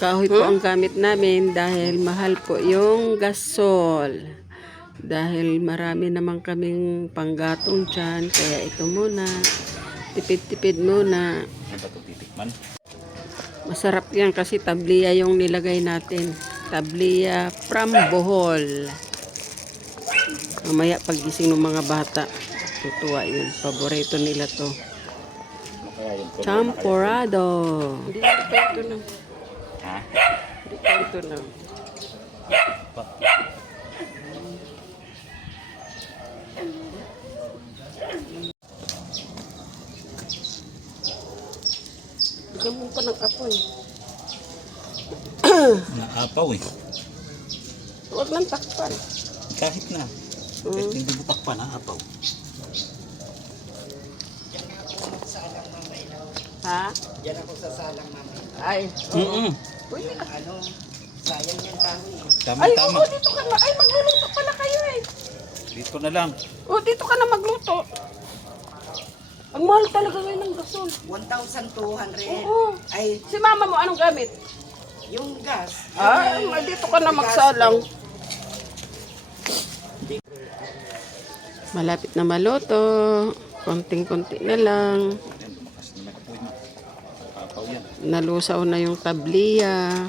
Kahoy po ang gamit namin dahil mahal po yung gasol. Dahil marami naman kaming panggatong dyan. Kaya ito muna. Tipid-tipid muna. Ano ba ito titikman? Masarap yan kasi tabliya yung nilagay natin. Tabliya from Bohol. Mamaya pagising ng mga bata, tutuwa yun. Paborito nila to. Ano kaya yung Champorado. Hindi pa ito na. Ha? Hindi pa ito na. Bigyan mo pa ng apoy. Naapaw eh. Huwag lang takpan. Kahit na. Kahit hindi mo takpan, naapaw. Ha? Diyan ako sa salang namin. Ay. Uy, Ano, sayang yung kahoy. ay, Tama-tama. oo, dito ka na. Ay, magluluto pala kayo eh. Dito na lang. Oh, dito ka na magluto. Ang mahal talaga ngayon ng gasol. 1,200. Oo. Ay, Si mama mo, anong gamit? yung gas. Ay, dito ka na magsalang. Malapit na maluto. Konting-konti na lang. Yan, lumakas na nakapoy mo. Naapaw yan. Nalusaw na yung tabliya.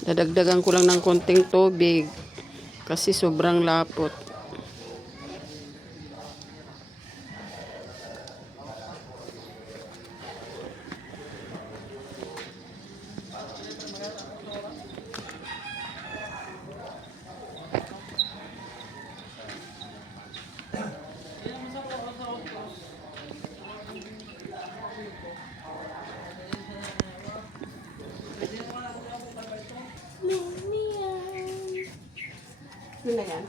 Dadagdagan ko lang ng konting tubig. Kasi sobrang lapot. Yun na yan.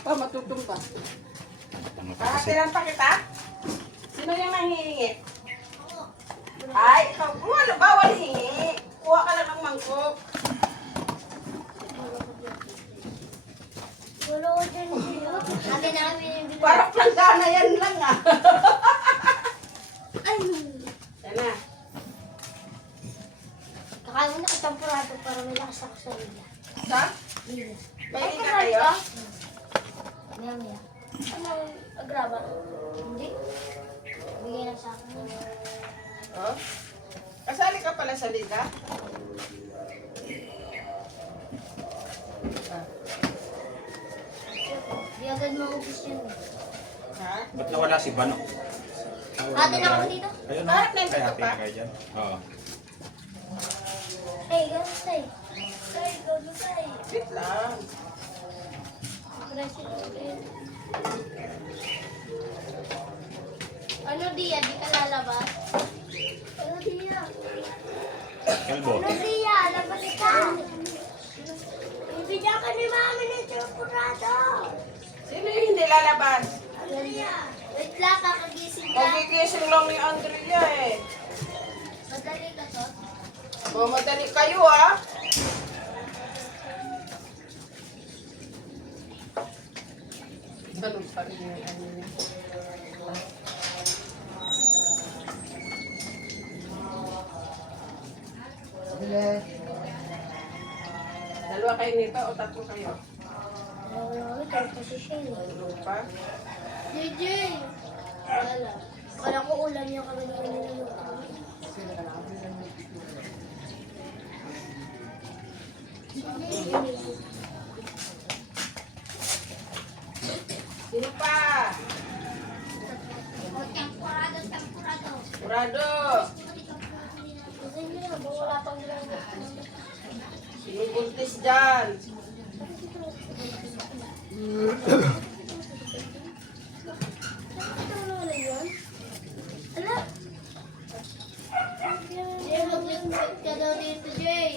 Pa, matutong pa. Ano pa kasi? Pakatilan pa kita? Sino yung nanghihingi? Ay, ikaw. Ano, bawal hingi. Kuha ka lang ng mangkok. Wala ko dyan sila. Ate namin yung binili. Parang planggana yan lang ah. Ay! Yan na. Kakain mo na katampurado para may lakas ako sa lila. Sa? May ka kayo? Maya maya. Ano? Agraba? Hindi. Bigay na sa akin. Oh. Kasali ka pala sa liga? Di agad maubos yun. Ha? Ba't nawala si Bano? Ate na ako dito. Ayun na. Harap na yung Ay, dito ate pa. na kayo dyan. Oo. Hey, gano'n tay. Tay, gano'n tay. Wait lang. President. Ano Dia? Di ka lalabas? Ano Dia? Kalbo. Ano Dia? Labas ka! Ibigyan ka ni Mami ng chocolate. Sino yung hindi lalabas? Andrea, wait lang, kakagising ka. Magigising lang ni Andrea eh. Madali ka to. Mamadali kayo ah. Ganun pa rin yung ano niya. Dalawa kayo nito o tatlo kayo? Wala, ito kasi siya eh. Dalawa pa? JJ! Wala. Wala ko ulam yung kami ng niluluto. Sino pa? Tempurado, tempurado. Murado. Kasi nyo, wala pang niluluto. Sino buntis dyan? Ito wala yun? Ala! Jay, mag-split ka daw dito, Jay.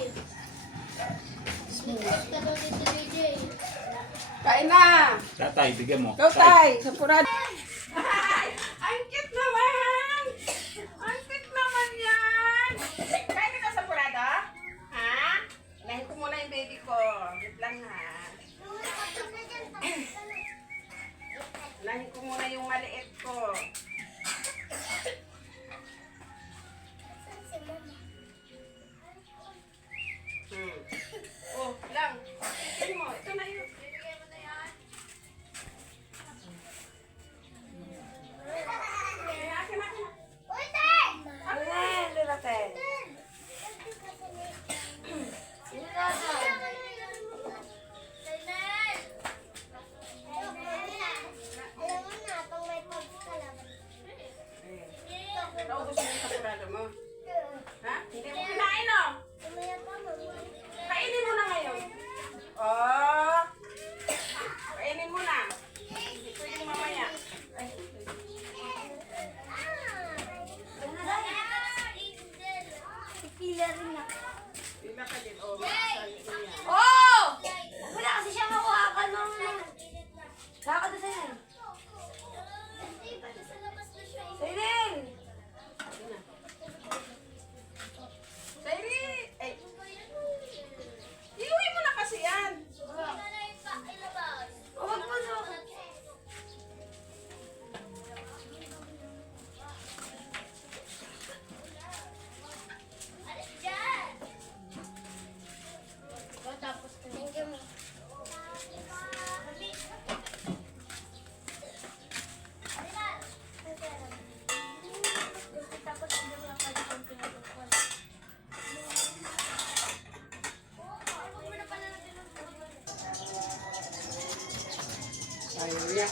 Split ka daw dito, Jay. Kain na! Tatay, bigyan mo. Go, Tay! Sampurado! Ay! Ang cute naman! Ang cute naman yan! Kain ka na sampurado? Ha? Lahin ko muna yung baby ko. Wait lang ha. Lahin ko muna yung maliit ko. Naubos mo yung sakurado mo. Ha? Hindi mo kinain, no? Mamaya pa, mamaya. Kainin mo na ngayon. Oh. Kainin mo na. Hindi pwedeng mamaya. Ay. Pipila rin na. Pila ka din. Oh, masasayo ko yan. Oh! Wala kasi siya makuha ka nung... Kaka doon sa'yo. Saylin! Sairi! Ay. Iuwi mo na kasi yan. Huwag mo na. Tapos thank you. Tapos hindi mo lang pwede kong pinatupon. Huwag mo na pala natin ang Ayaw niya.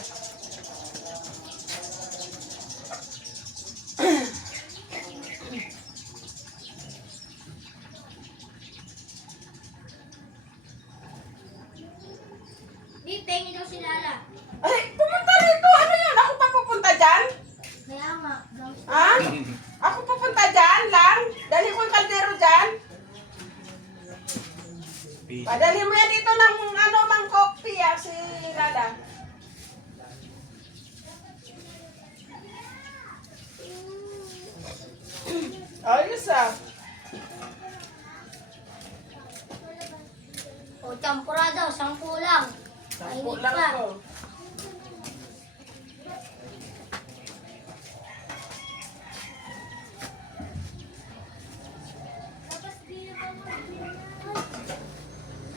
Di, pengi daw si Lala. Ay, pumunta rito. Ano yun? Ako pa pupunta dyan? Kaya nga, Ha? Ako pupunta dyan lang? Dali ko yung kaldero dyan? Padali mo yan dito ng ano, mangkok piya si Lala. Ayos ah. O, champurado, 10 lang. Sampu Mainit lang pa. ko.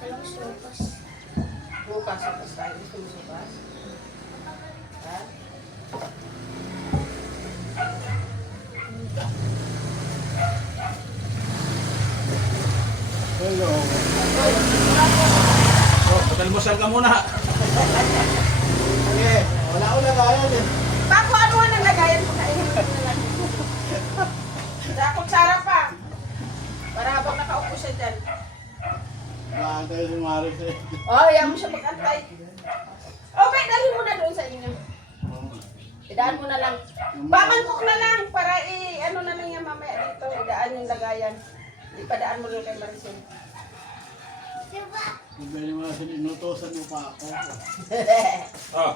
Alam, sopas. Bukas, bukas tayo. Gusto mo bukas? Ha? Hello. Oh, patalmusal ka muna. Okay, wala ko lagayan eh. Bako, ano ang nalagayan mo? Kainin mo na lang. Sa kutsara pa. Para habang nakaupo siya dyan. Maantay si Maris eh. Oh, yan mo siya mag-antay. Okay, dalhin mo na doon sa inyo. Idaan mo na lang. Bamangkok na lang para ano na lang yan mamaya dito. Idaan yung lagayan. Ipadaan mo lang kay Maricel. Sabi mo kasi inutosan mo pa ako. Oh,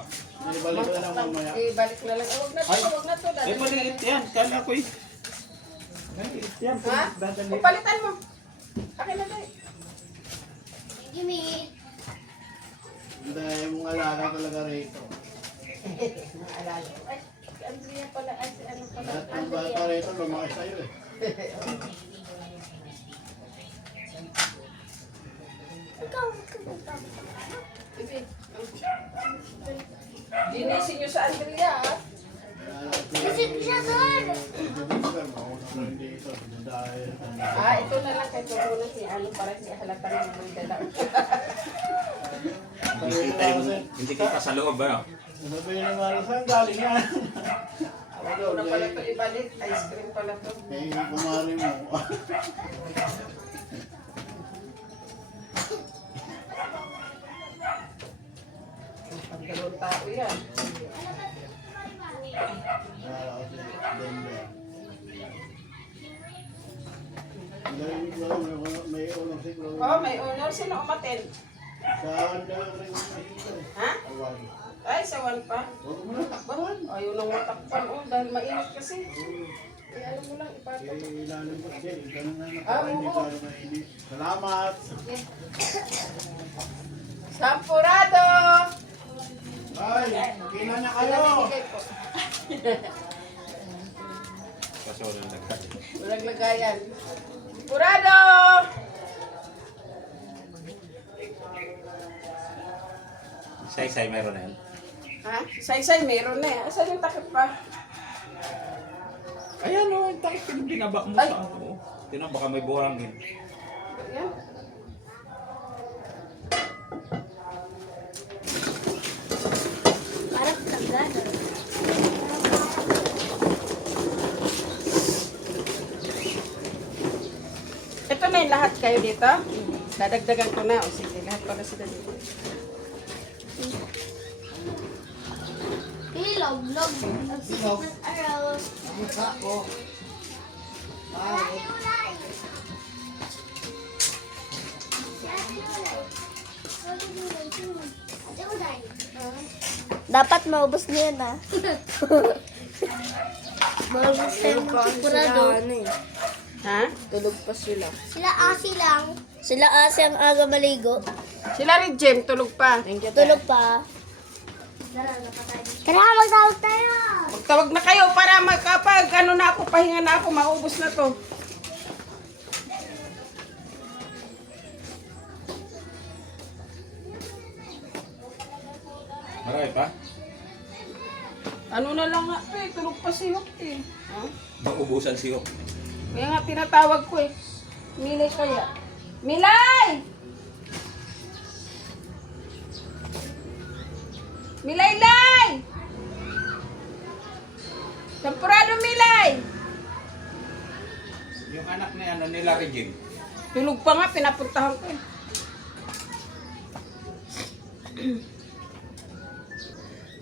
Ibalik ko na lang mamaya. Ibalik na lang. Huwag na to, huwag na to. ay maliit yan. Kala ko eh. Maliit yan. Ha? Dadali. Palitan mo. Akin na tayo. Gimme. Hindi mong alaga talaga rito. Maalala. Ay, si Andrea pala. Ay, si ano pala. Lahat ng bata rito lumaki sa'yo eh. Ikaw, Bibi. Linisin nyo sa Andrea, ha? kasi siya doon. Ah, ito na lang kay Turunan si ano para si halata ng may dala. Hindi kita sa loob, ano? Sabihin ni Maris, saan galing yan? Ito na pala ito ibalik. Ice cream pala to. Eh, kumari mo. Pagdalawang tao yan. May ulang siguro. Oh, may honor. Sino umaten? Sa wanda rin Ha? awan. Ay, sawan pa. Huwag mo na takpan. Ayaw nang matakpan. Oh, dahil mainit kasi. Eh, ano mo lang, ipatok. Eh, ilalim ko siya. Ikaw na nga Ah, hindi oo. ka mainit. Salamat. Sige. Sampurado! Ay, kailan na kayo? Walang ibigay po. Kasi walang lagay. Walang lagayan. Sampurado! Say, meron na yan. Ha? Say-say, meron na eh. Asan yung takip pa? Ayan o, yung takip binaba mo Ay. sa ano. Tinan, baka may buhangin. Ayan. Parang tagad. na yung lahat kayo dito? Dadagdagan ko na. O sige, lahat pala sila dito. Ilog, log. Ang sikat ng araw. Dapat maubos niya na. Maubos tayo ng sigurado. Ha? Tulog pa sila. Sila asi lang. Sila asi ang aga maligo. Sila rin, Jem, tulog pa. Tulog pa. Tara, magtawag tayo. Magtawag na kayo para makapag ano na ako, pahinga na ako, maubos na to. Marami pa? Ano na lang nga, tulog pa si Hok eh. Ha? Maubusan si Hok. Kaya nga tinatawag ko eh. Milay kaya. Milay! Milay-lay! Sampurado Milay! Yung anak ni ano nila Regine. Tulog pa nga, pinapuntahan ko eh.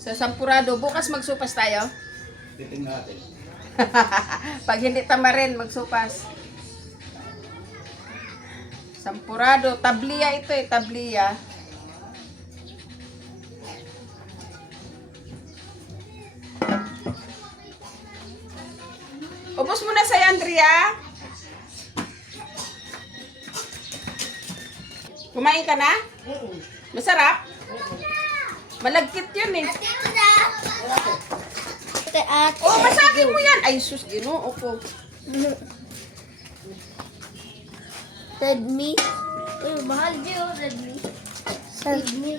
Sa Sampurado, bukas magsupas tayo. Titingnan natin. Pag hindi tamarin, magsupas. Sampurado, tabliya ito eh, tabliya. Ubos mo na sa'yo, Andrea. Kumain ka na? Masarap? Malagkit yun eh. At Oh, masakit mo yan. Ay, sus, ginoo ko. Redmi. Mahal din Redmi. Redmi.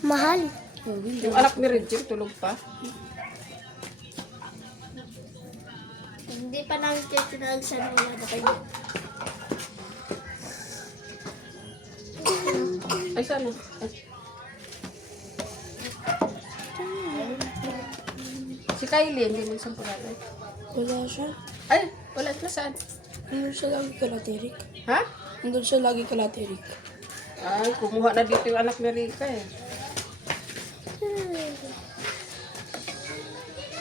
Mahal. Yung anak ni Regine, tulog pa. Hindi pa namin kayo tinagsan wala na kayo. Ay, sana. Ay. Si Kylie, hindi mo isang pagkakay. Wala siya. Ay, wala na saan? Nandun siya lagi kalatirik. Ha? Nandun siya lagi kalatirik. Ay, kumuha na dito yung anak ni Rika eh.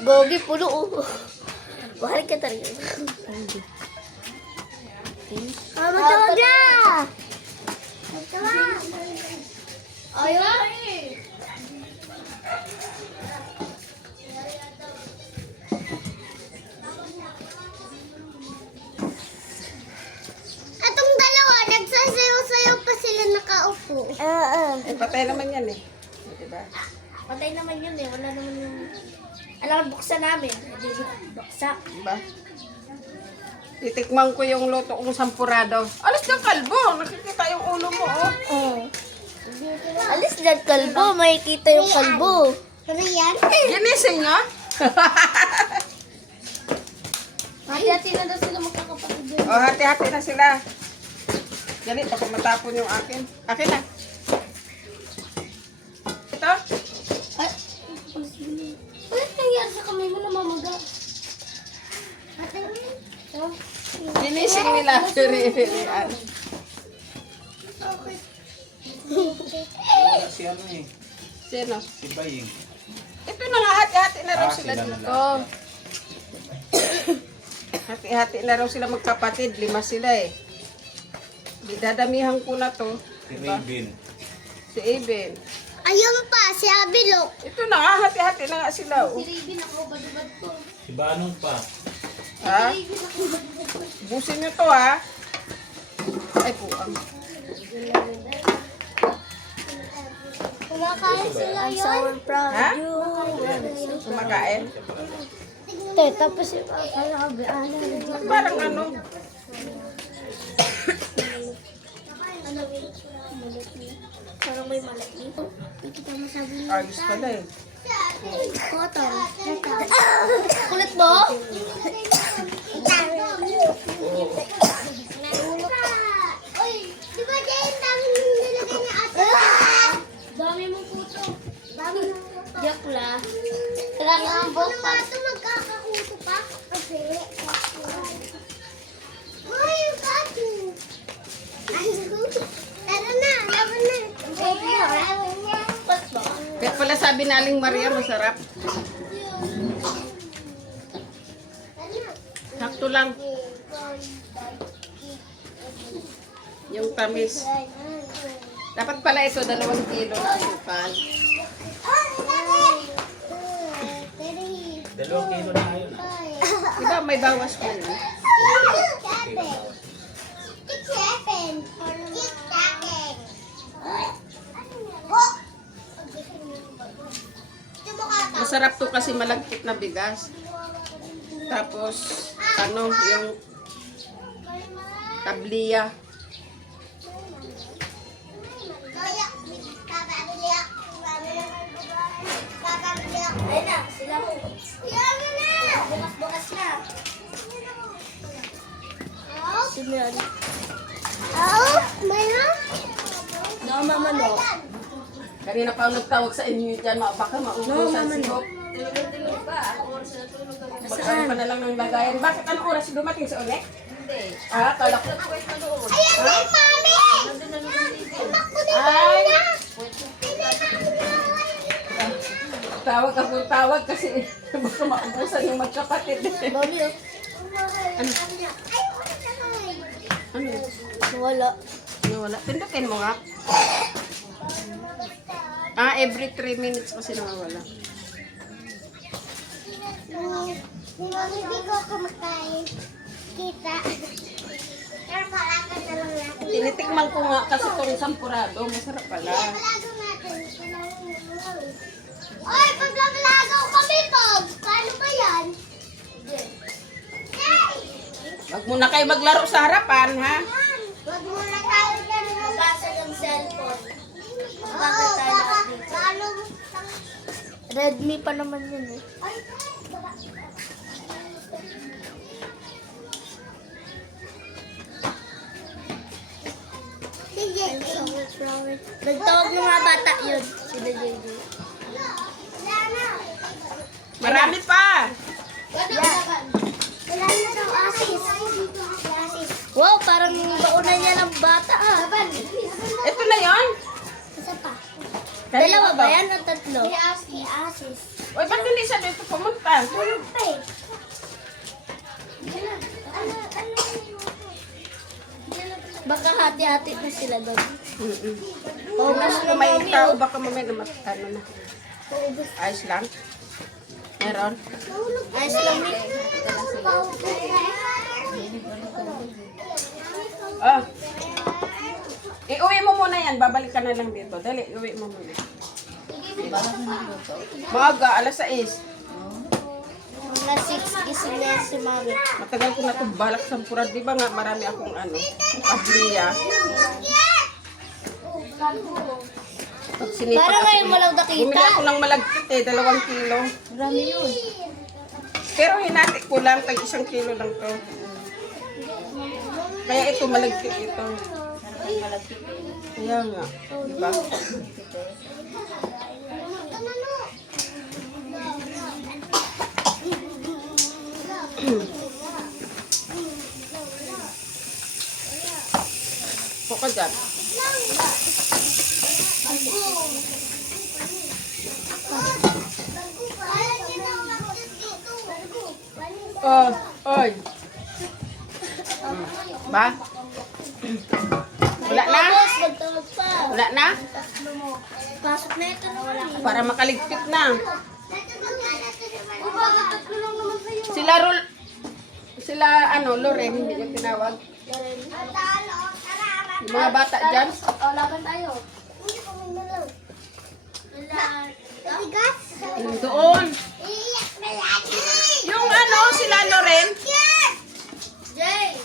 Gogi, puno. Mahal ka talaga. Matawag na! Matawag! Ayaw! Atong dalawa, nagsasayaw-sayaw pa sila nakaupo. Eh, patay naman yan eh. Diba? Patay naman yun eh. Wala naman yung... Alam, buksan namin. Hindi buksan. Diba? Titikman ko yung loto kong sampurado. Alas ng kalbo! Nakikita yung ulo mo, oh. Oo. Alis dyan kalbo. Makikita yung kalbo. Ano yan? Ginising nga? Hati-hati na daw sila magkakapatid doon. Oh, hati-hati na sila. Dali, baka matapon yung akin. Akin na. Ito? Ay, ano nangyari sa kamay mo na mamaga? Ginising nila. Ririan. Wala si ano eh. Sino? Si Baying. Ito na nga, hati-hati na raw Ah, sila sila na dito. Hati-hati na raw sila magkapatid. 5 sila eh. Dadamihan ko na to. Si Raven. Si Eben. Ayun pa, si Abilok. Ito na nga, hati-hati na nga sila. Oh. Raven ako, badubad ko. Si Banong pa. Ha? Busin nyo to ha. Ay po. Kumakain sila yun. I'm so proud Ha? of you. Kumakain. Tapos yung Parang ano. parang may malaki. Nakita mo sabi niya. Ayos pala eh. Kotor. Kulit mo? Uy, di ba dyan dami nilagay niya ate? Dami mong puto. Dami mong puto. Jakla. Kailangan ang buka. Ito magkakakuto pa? Kasi. Uy, sabi na Aling Maria, masarap. Sakto lang. Yung tamis. Dapat pala ito, 2 kilo na asukal. 2 kilo na yun. Diba may bawas pa yun? Masarap to kasi malagkit na bigas. Tapos, ano, yung tabliya. Ayun na, sila mo. Bukas-bukas na. Sino yan? No, mama, no. Kanina pa ako nagtawag sa inyo dyan, baka maubusan siguro. Magkano pa na lang ng lagayan. Bakit anong oras dumating sa ulit? Hindi. Ah, kala ko. Ayan na yung mami! Ay! Tawag ako tawag kasi baka maubusan yung magkapatid. Mami, oh. Ano? Nawala. Wala. Pindutin mo nga. Ah, every 3 minutes kasi nawawala. Hindi ko kumakain. Kita. Pero palaka na lang natin. Tinitikman ko nga kasi itong sampurado. Masarap pala. Palagaw natin. Oy, paglalagaw kami, Pog! Paano ba yan? Hey! Wag muna kayo maglaro sa harapan, ha? Huwag muna tayo dyan magbasa ng cellphone. Bakit tayo paano? Redmi pa naman yun, eh. Ay, si JJ. Nagtawag ng mga bata yun. Sila JJ. Wala na. Marami pa! Wala na daw asis. Asis. Wow, parang baunan niya ng bata, ah. Ito na yon. Isa pa. Dalawa ba yan o tatlo? Asis. Uy, ba't hindi siya dito pumunta? Tulog pa eh. Baka hati-hati na sila doon. Oh, mas kumain tao, baka mamaya na ano na. Ayos lang. Meron. Ayos lang, Nick. Oh. Iuwi mo muna yan, babalik ka na lang dito. Dali, iuwi mo muna. Maaga, alas 6. Mga 6 gising na yan si Mami. Matagal ko na itong balak sa purad. Di ba nga marami akong ano, tabliya. Pag sinipa Para ngayon mo lang bumili nakita. ako ng malagkit eh, 2 kilo. Marami yun. Pero hinati ko lang, tag 1 kilo lang to. Kaya ito, malagkit ito. Kaya nga, di ba? Puka dyan. Oh, oy. Ba? Wala na? Tapos, magtawag pa. Wala na? Pasok na ito na wala. Para makaligpit na. Sila sila ano, Loren, hindi niyo tinawag. Yung mga bata dyan. O, laban tayo. Doon. Yung ano, sila Loren. Jay!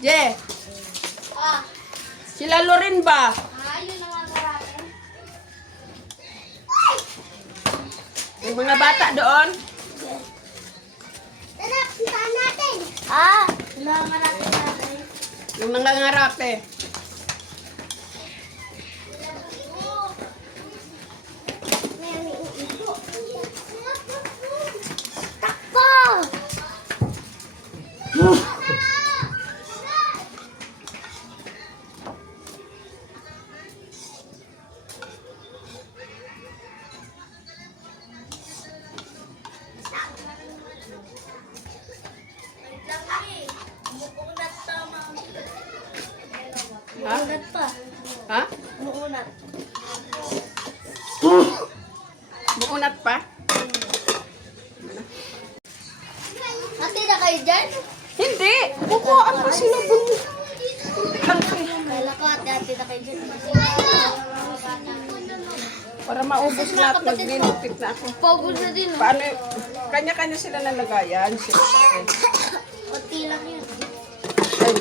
Je. Sila Loren ba? Ayun na nga karate. Yung mga bata doon. Nangangarate natin. Yung nangangarape. Muunat pa. Ha? Muunat. Buunat pa? Ate na kayo dyan? Hindi! Bukuhaan pa sila dun. Kala ko ate na kayo dyan. Para maubos na at maglilupit na ako. Pagod na din. Paano? Kanya-kanya sila nalagayan. Siyempre. Pati lang yun. Ay,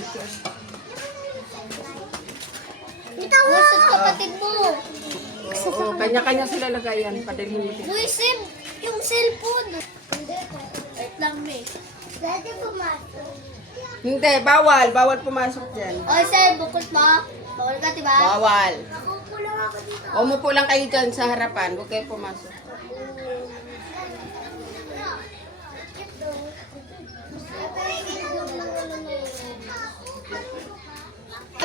Wasap kapatid mo. oo, kanya-kanya sila lagayan. Padalhin mo din. Buisim yung cellphone. Wait lang, me. Dati pumasok. Hindi, bawal. Bawal pumasok dyan. Oy, sir, bukod mo. Bawal ka, diba? Bawal. Nakupo lang ako dito. Umupo lang kayo dyan sa harapan. Huwag kayo pumasok.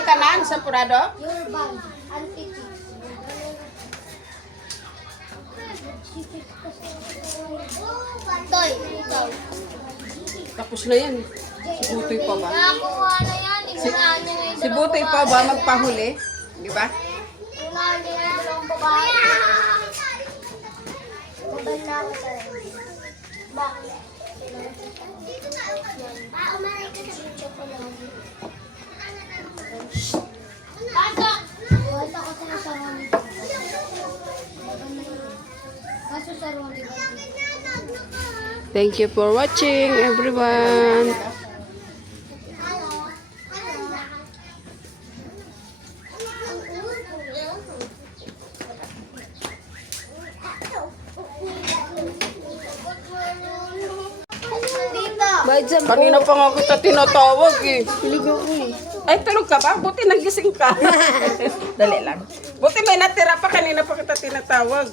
Kanan sa Purado? Your bag. Antique. Toy, ikaw. Tapos na yan. Si Butoy pa ba? Nakakuha na yan. Inunahan niya na yung Si Butoy pa ba magpahuli? Di ba? Inunahan niya na yung dalawang babae. Mabal na ako sa bakit? Umaray ka sa chocolate. Pasok! Wala ko sa sarong. Kaso sarong, di ba? Thank you for watching, everyone. Dito. Kanina pa nga kita tinatawag eh. Ay, tulog ka ba? Buti nagising ka. Dali lang. Buti may natira pa, kanina pa kita tinatawag.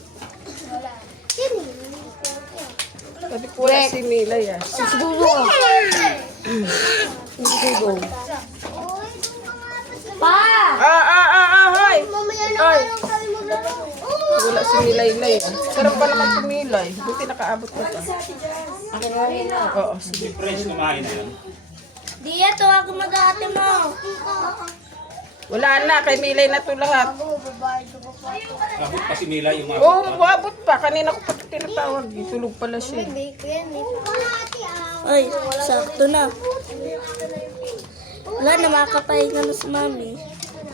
Sabi ko wala si Milay ah. Pa! Hoy! Mamaya na Ay. kayo kami maglaro. Wala si Milay ah. Sarap pa naman si Milay. Buti nakaabot ka pa. Oo, sige. Fresh kumain na yun. Di ito ako mag-ate mo. Wala na, kay Milay na to lahat. Abot pa si Mila yung mga Oo, mabot pa. Kanina ko pa tinatawag. Tulog pala siya. Ay, sakto na. Wala na, makapahinga na si mami.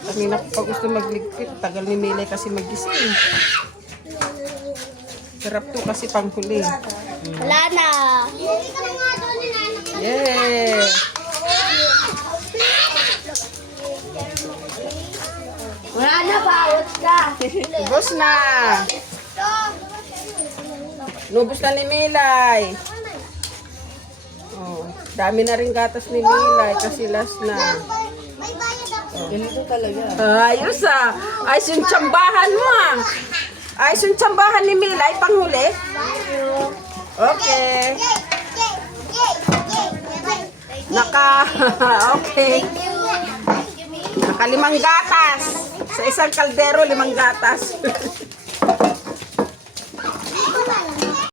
Kanina ko pa gusto magligpit. Tagal ni Milay kasi magising. Sarap to kasi panghuli. Wala na. Yeah! Wala na, bawat ka. Ubus na! Nubos na ni Milay. Oh, dami na rin gatas ni Milay kasi last na. Ganito talaga. Ayos ah! Ayos yung tsambahan mo ah! Ayos yung tsambahan ni Milay, panghuli. Okay. Okay. Naka 5 gatas. Sa isang kaldero, 5 gatas.